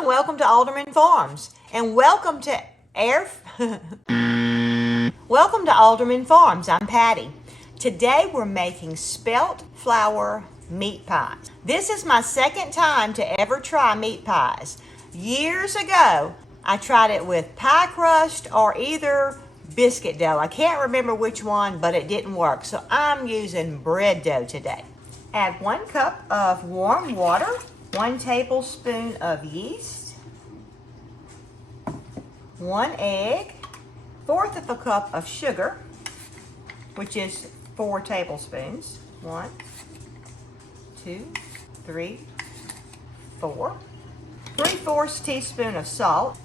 and welcome to Alderman Farms, and welcome to welcome to Alderman Farms. I'm Patty. Today we're making spelt flour meat pies. This is my second time to ever try meat pies. Years ago, I tried it with pie crust or either biscuit dough. I can't remember which one, but it didn't work. So I'm using bread dough today. Add 1 cup of warm water, 1 tablespoon of yeast, 1 egg, 1/4 of a cup of sugar, which is 4 tablespoons. 1, 2, 3, 4. 3/4 teaspoon of salt,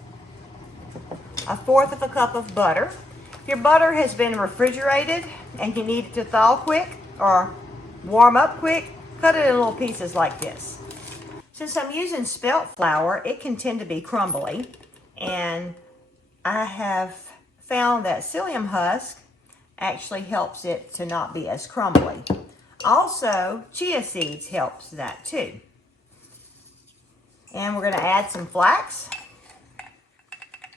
1/4 of a cup of butter. If your butter has been refrigerated and you need it to thaw quick or warm up quick, cut it in little pieces like this. Since I'm using spelt flour, it can tend to be crumbly, and I have found that psyllium husk actually helps it to not be as crumbly. Also, chia seeds helps that too. And we're going to add some flax,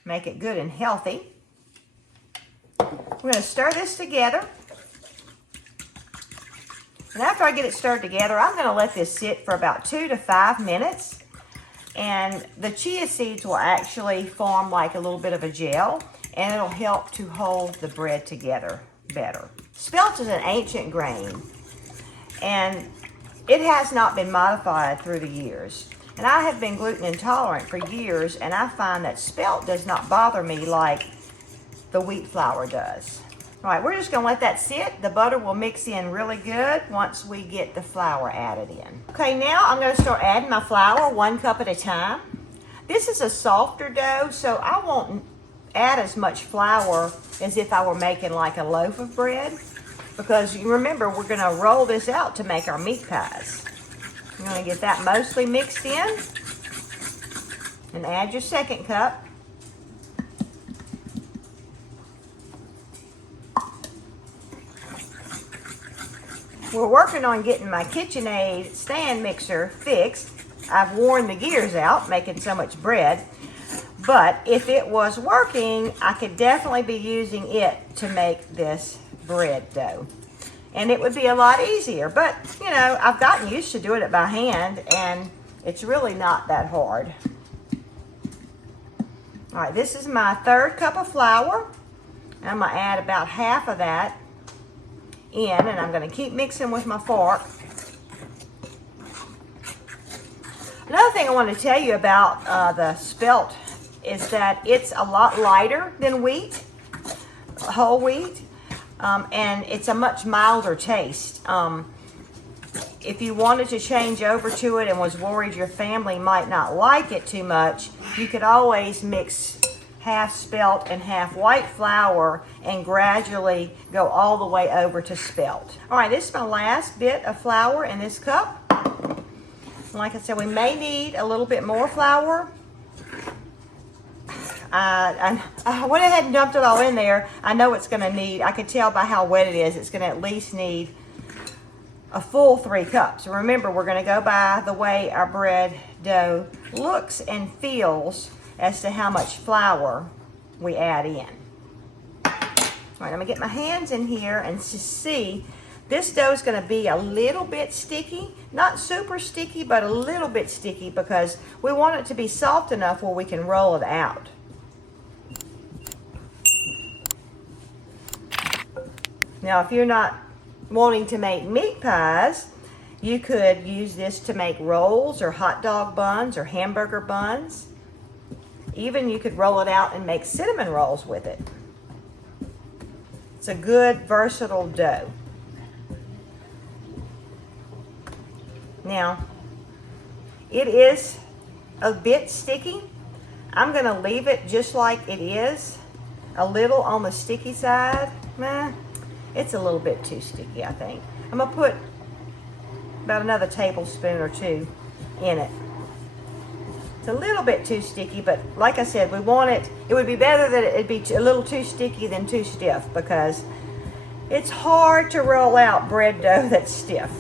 make it good and healthy. We're going to stir this together. And after I get it stirred together, I'm going to let this sit for about 2 to 5 minutes. And the chia seeds will actually form like a little bit of a gel, and it'll help to hold the bread together better. Spelt is an ancient grain, and it has not been modified through the years. And I have been gluten intolerant for years, and I find that spelt does not bother me like the wheat flour does. All right, we're just gonna let that sit. The butter will mix in really good once we get the flour added in. Okay, now I'm gonna start adding my flour 1 cup at a time. This is a softer dough, so I won't add as much flour as if I were making like a loaf of bread, because you remember we're gonna roll this out to make our meat pies. You're gonna get that mostly mixed in, and add your 2nd cup. We're working on getting my KitchenAid stand mixer fixed. I've worn the gears out making so much bread, but if it was working, I could definitely be using it to make this bread dough. And it would be a lot easier, but you know, I've gotten used to doing it by hand, and it's really not that hard. All right, this is my 3rd cup of flour. I'm gonna add about half of that in, and I'm going to keep mixing with my fork. Another thing I want to tell you about the spelt is that it's a lot lighter than wheat, whole wheat, and it's a much milder taste. If you wanted to change over to it and was worried your family might not like it too much, you could always mix half spelt and half white flour and gradually go all the way over to spelt. All right, this is my last bit of flour in this cup. Like I said, we may need a little bit more flour. I went ahead and dumped it all in there. I know it's going to need, I can tell by how wet it is, it's going to at least need a full 3 cups. Remember, we're going to go by the way our bread dough looks and feels as to how much flour we add in. All right, I'm gonna get my hands in here and see, this dough is gonna be a little bit sticky, not super sticky, but a little bit sticky, because we want it to be soft enough where we can roll it out. Now, if you're not wanting to make meat pies, you could use this to make rolls or hot dog buns or hamburger buns. Even you could roll it out and make cinnamon rolls with it. It's a good, versatile dough. Now, it is a bit sticky. I'm going to leave it just like it is, a little on the sticky side. It's a little bit too sticky, I think. I'm going to put about another tablespoon or 2 in it. It's a little bit too sticky, but like I said, we want it, it would be better that it'd be a little too sticky than too stiff, because it's hard to roll out bread dough that's stiff.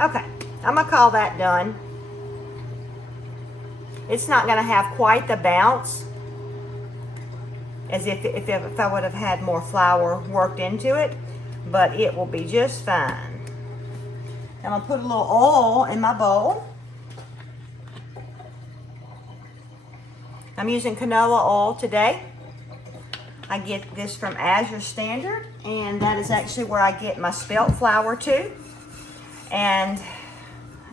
Okay, I'm gonna call that done. It's not going to have quite the bounce as if I would have had more flour worked into it, but it will be just fine. I'm going to put a little oil in my bowl. I'm using canola oil today. I get this from Azure Standard, and that is actually where I get my spelt flour too. And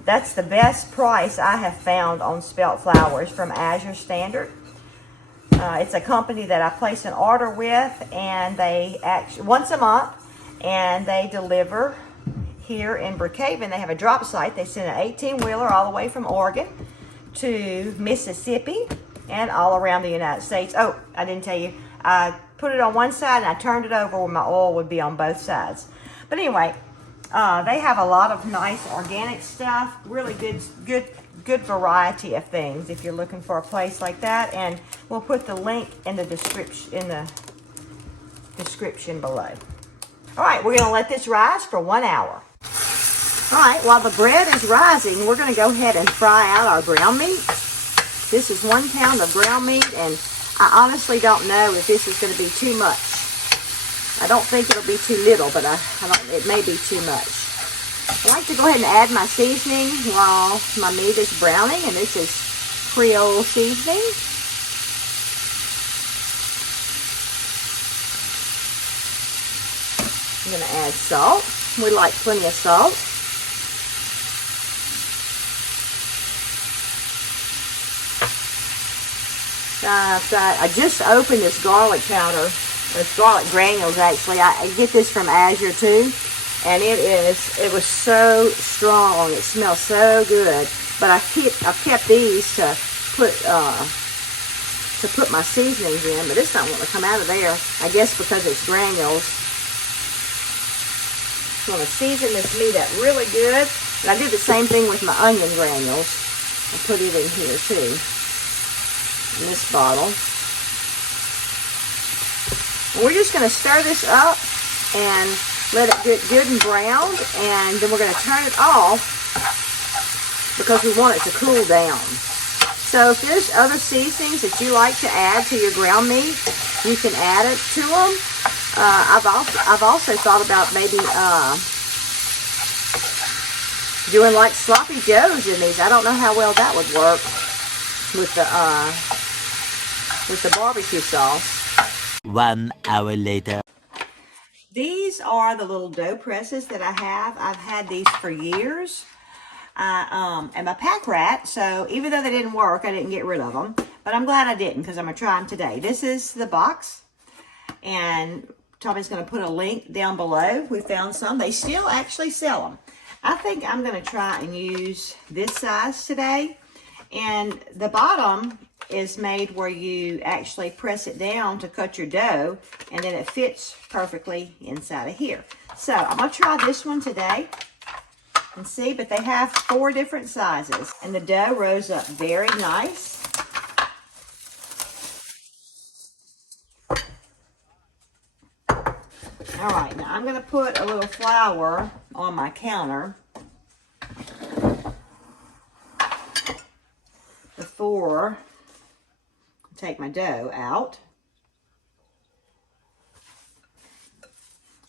that's the best price I have found on spelt flour is from Azure Standard. It's a company that I place an order with, and they actually once a month, and they deliver here in Brookhaven. They have a drop site. They send an 18-wheeler all the way from Oregon to Mississippi and all around the United States. Oh, I didn't tell you. I put it on one side and I turned it over where my oil would be on both sides. But anyway, they have a lot of nice organic stuff. Really good variety of things if you're looking for a place like that. And we'll put the link in the description below. All right, we're going to let this rise for 1 hour. All right, while the bread is rising, we're going to go ahead and fry out our ground meat. This is 1 pound of ground meat, and I honestly don't know if this is going to be too much. I don't think it'll be too little, but it may be too much. I like to go ahead and add my seasoning while my meat is browning, and this is Creole seasoning. I'm going to add salt. We like plenty of salt. I just opened this garlic powder. It's garlic granules, actually. I get this from Azure too, and it was so strong. It smells so good. But I've kept these to put my seasonings in, but it's not wanting to come out of there. I guess because it's granules. I'm going to season this meat up really good. And I do the same thing with my onion granules. I'll put it in here too, in this bottle. And we're just going to stir this up and let it get good and browned, and then we're going to turn it off because we want it to cool down. So if there's other seasonings that you like to add to your ground meat, you can add it to them. I've also thought about maybe doing like sloppy joes in these. I don't know how well that would work with the barbecue sauce. 1 hour later. These are the little dough presses that I have. I've had these for years. I'm a pack rat, so even though they didn't work, I didn't get rid of them. But I'm glad I didn't because I'm going to try them today. This is the box, and Tommy's going to put a link down below. We found some. They still actually sell them. I think I'm going to try and use this size today. And the bottom is made where you actually press it down to cut your dough, and then it fits perfectly inside of here. So I'm going to try this one today and see, but they have 4 different sizes, and the dough rose up very nice. All right, now I'm going to put a little flour on my counter before I take my dough out.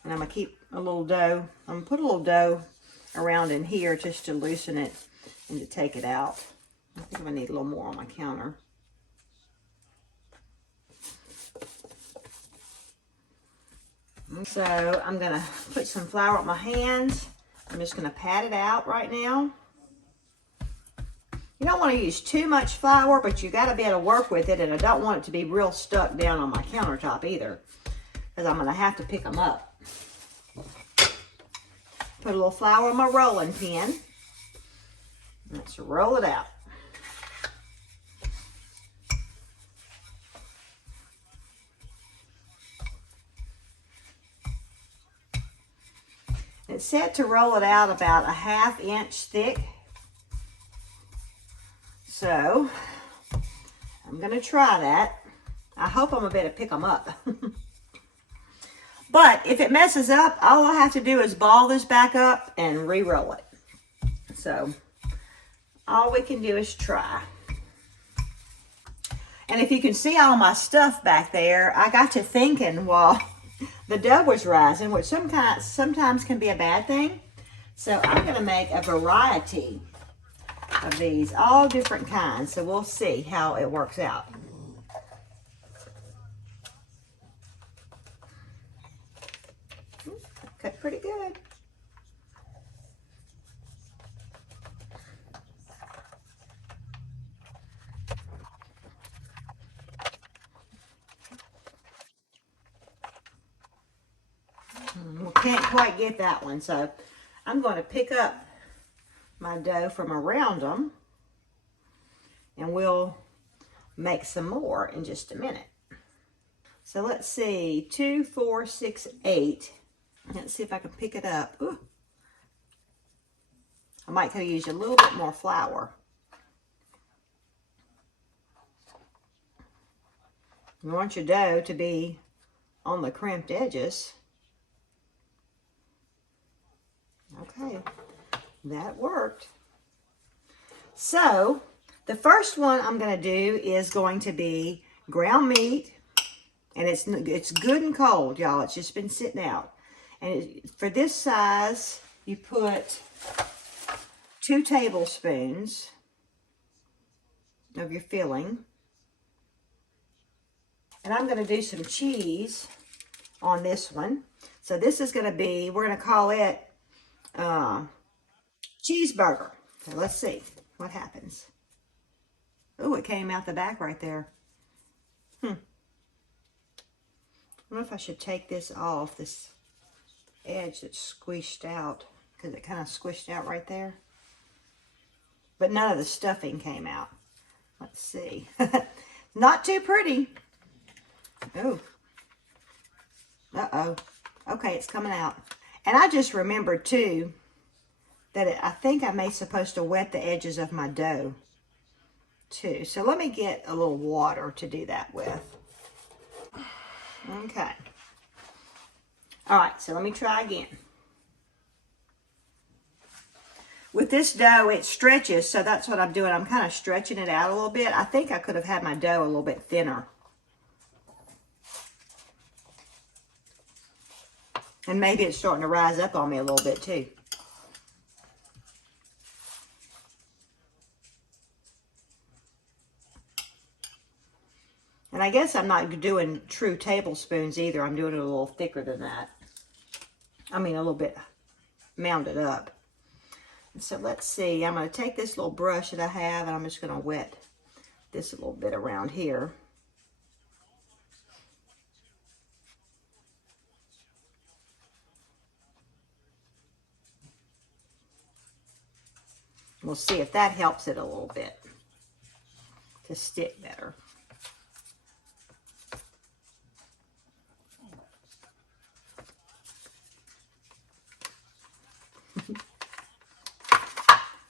And I'm going to keep a little dough. I'm going to put a little dough around in here just to loosen it and to take it out. I think I'm going to need a little more on my counter. So I'm going to put some flour on my hands. I'm just going to pat it out right now. You don't want to use too much flour, but you got to be able to work with it, and I don't want it to be real stuck down on my countertop either, because I'm going to have to pick them up. Put a little flour on my rolling pin. Let's roll it out. It's set to roll it out about a 1/2 inch thick. So I'm going to try that. I hope I'm going to be able to pick them up. But if it messes up, all I have to do is ball this back up and re-roll it. So all we can do is try. And if you can see all my stuff back there, I got to thinking while the dough was rising, which sometimes can be a bad thing. So I'm going to make a variety of these, all different kinds. So we'll see how it works out. Cut pretty good. We can't quite get that one, so I'm going to pick up my dough from around them, and we'll make some more in just a minute. So let's see, 2, 4, 6, 8. Let's see if I can pick it up. Ooh. I might could use a little bit more flour. You want your dough to be on the crimped edges. Okay, that worked. So the first one I'm going to do is going to be ground meat, and it's good and cold, y'all. It's just been sitting out. And for this size, you put 2 tablespoons of your filling. And I'm going to do some cheese on this one. So this is going to be, we're going to call it cheeseburger. So let's see what happens. Oh, it came out the back right there. I don't know if I should take this off, this edge that's squished out, because it kind of squished out right there. But none of the stuffing came out. Let's see. Not too pretty. Oh. Uh-oh. Okay, it's coming out. And I just remembered, too, that I think I may supposed to wet the edges of my dough, too. So let me get a little water to do that with. Okay. All right, so let me try again. With this dough, it stretches, so that's what I'm doing. I'm kind of stretching it out a little bit. I think I could have had my dough a little bit thinner. And maybe it's starting to rise up on me a little bit too. And I guess I'm not doing true tablespoons either. I'm doing it a little thicker than that. I mean, a little bit mounded up. And so let's see. I'm going to take this little brush that I have, and I'm just going to wet this a little bit around here. We'll see if that helps it a little bit to stick better.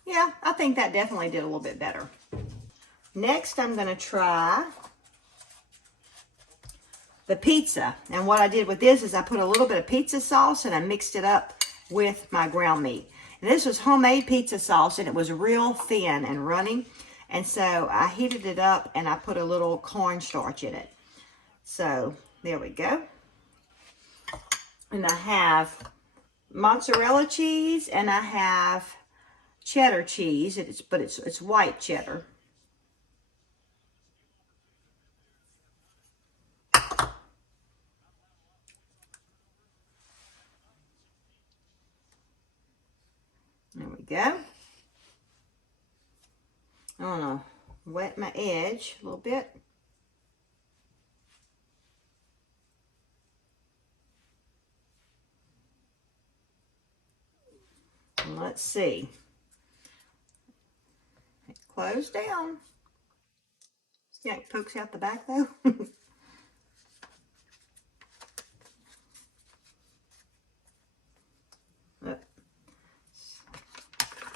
Yeah, I think that definitely did a little bit better. Next, I'm going to try the pizza. And what I did with this is I put a little bit of pizza sauce and I mixed it up with my ground meat. And this was homemade pizza sauce, and it was real thin and runny. And so I heated it up and I put a little cornstarch in it. So there we go. And I have mozzarella cheese and I have cheddar cheese. But it's white cheddar. There we go. I'm gonna wet my edge a little bit. And let's see. It closed down. See how it pokes out the back though?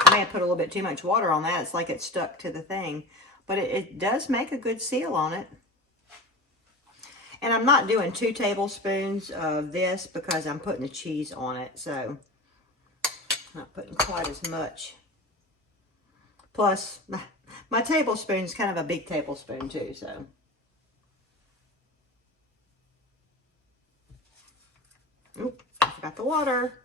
I may have put a little bit too much water on that. It's like it stuck to the thing. But it does make a good seal on it. And I'm not doing 2 tablespoons of this because I'm putting the cheese on it. So I'm not putting quite as much. Plus, my tablespoon is kind of a big tablespoon too. So Oop, I forgot the water.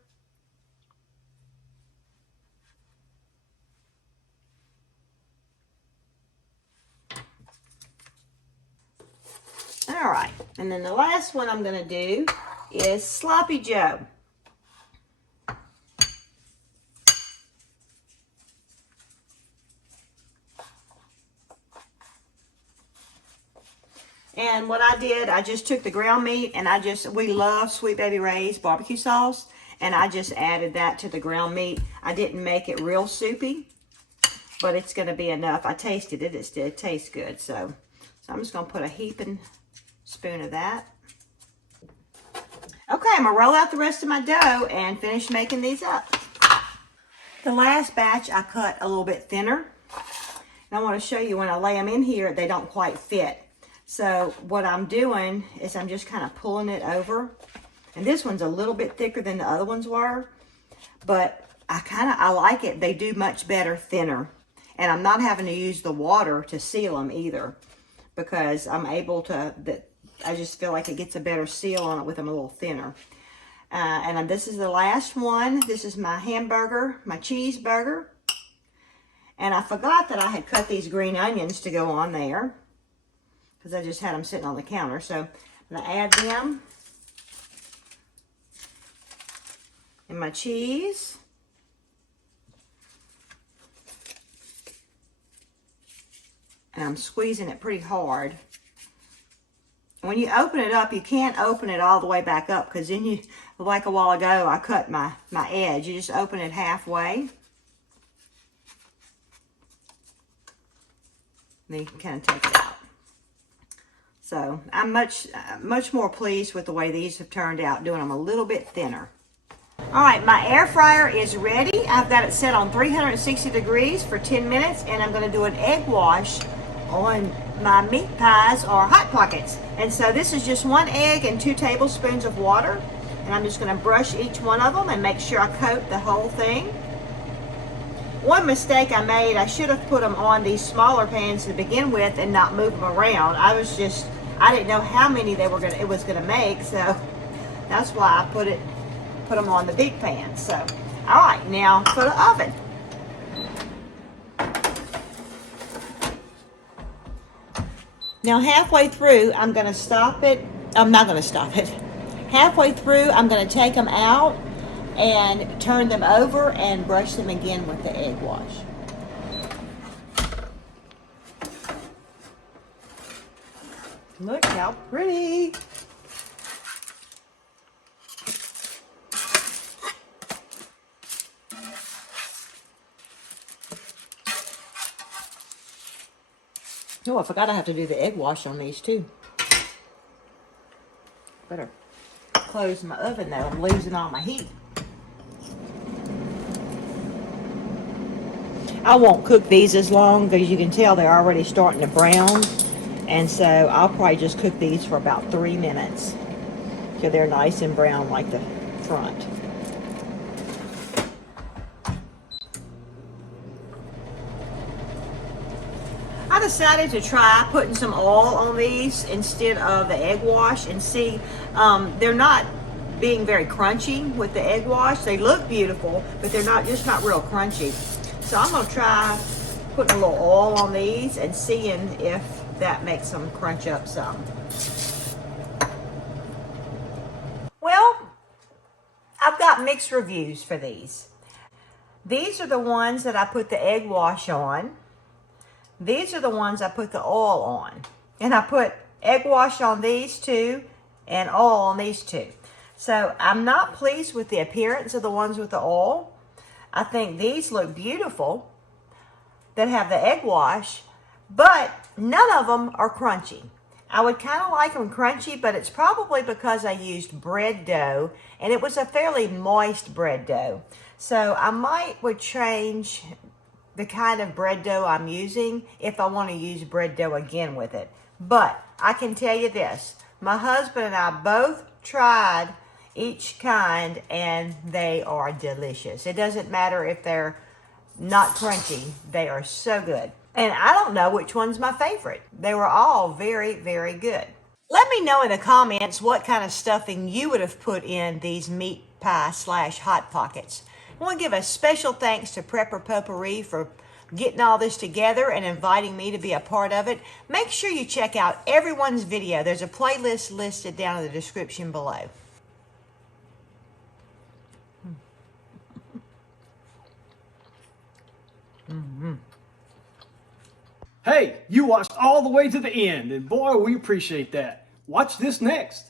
All right, and then the last one I'm gonna do is Sloppy Joe. And what I did, I just took the ground meat and we love Sweet Baby Ray's barbecue sauce, and I just added that to the ground meat. I didn't make it real soupy, but it's gonna be enough. I tasted it, it tastes good. So I'm just gonna put a heaping spoon of that. Okay, I'm gonna roll out the rest of my dough and finish making these up. The last batch I cut a little bit thinner. And I wanna show you when I lay them in here, they don't quite fit. So what I'm doing is I'm just kind of pulling it over. And this one's a little bit thicker than the other ones were, but I like it. They do much better thinner. And I'm not having to use the water to seal them either, because I'm able to, I just feel like it gets a better seal on it with them a little thinner. And this is the last one. This is my hamburger, my cheeseburger. And I forgot that I had cut these green onions to go on there, because I just had them sitting on the counter. So I'm gonna add them. And my cheese. And I'm squeezing it pretty hard. When you open it up, you can't open it all the way back up, because then you, like a while ago, I cut my edge. You just open it halfway. Then you can kind of take it out. So I'm much more pleased with the way these have turned out, doing them a little bit thinner. All right, my air fryer is ready. I've got it set on 360 degrees for 10 minutes, and I'm going to do an egg wash on my meat pies or Hot Pockets. And so this is just 1 egg and 2 tablespoons of water, and I'm just going to brush each one of them and make sure I coat the whole thing. One mistake I made, I should have put them on these smaller pans to begin with and not move them around. I didn't know how many it was gonna make, so that's why I put them on the big pan. So, all right, now for the oven. Now halfway through, I'm gonna stop it. I'm not gonna stop it. Halfway through, I'm gonna take them out and turn them over and brush them again with the egg wash. Look how pretty. Oh, I forgot I have to do the egg wash on these too. Better close my oven though. I'm losing all my heat. I won't cook these as long, because you can tell they're already starting to brown. And so I'll probably just cook these for about 3 minutes, so they're nice and brown like the front. I decided to try putting some oil on these instead of the egg wash and see. They're not being very crunchy with the egg wash. They look beautiful, but they're just not real crunchy. So I'm going to try putting a little oil on these and seeing if that makes them crunch up some. Well, I've got mixed reviews for these. These are the ones that I put the egg wash on. These are the ones I put the oil on. And I put egg wash on these two and oil on these two. So I'm not pleased with the appearance of the ones with the oil. I think these look beautiful that have the egg wash, but none of them are crunchy. I would kind of like them crunchy, but it's probably because I used bread dough, and it was a fairly moist bread dough. So I would change the kind of bread dough I'm using if I want to use bread dough again with it. But I can tell you this, my husband and I both tried each kind, and they are delicious. It doesn't matter if they're not crunchy. They are so good. And I don't know which one's my favorite. They were all very, very good. Let me know in the comments what kind of stuffing you would have put in these meat pie / hot pockets. I want to give a special thanks to Prepper Potpourri for getting all this together and inviting me to be a part of it. Make sure you check out everyone's video. There's a playlist listed down in the description below. Hey, you watched all the way to the end, and boy, we appreciate that. Watch this next.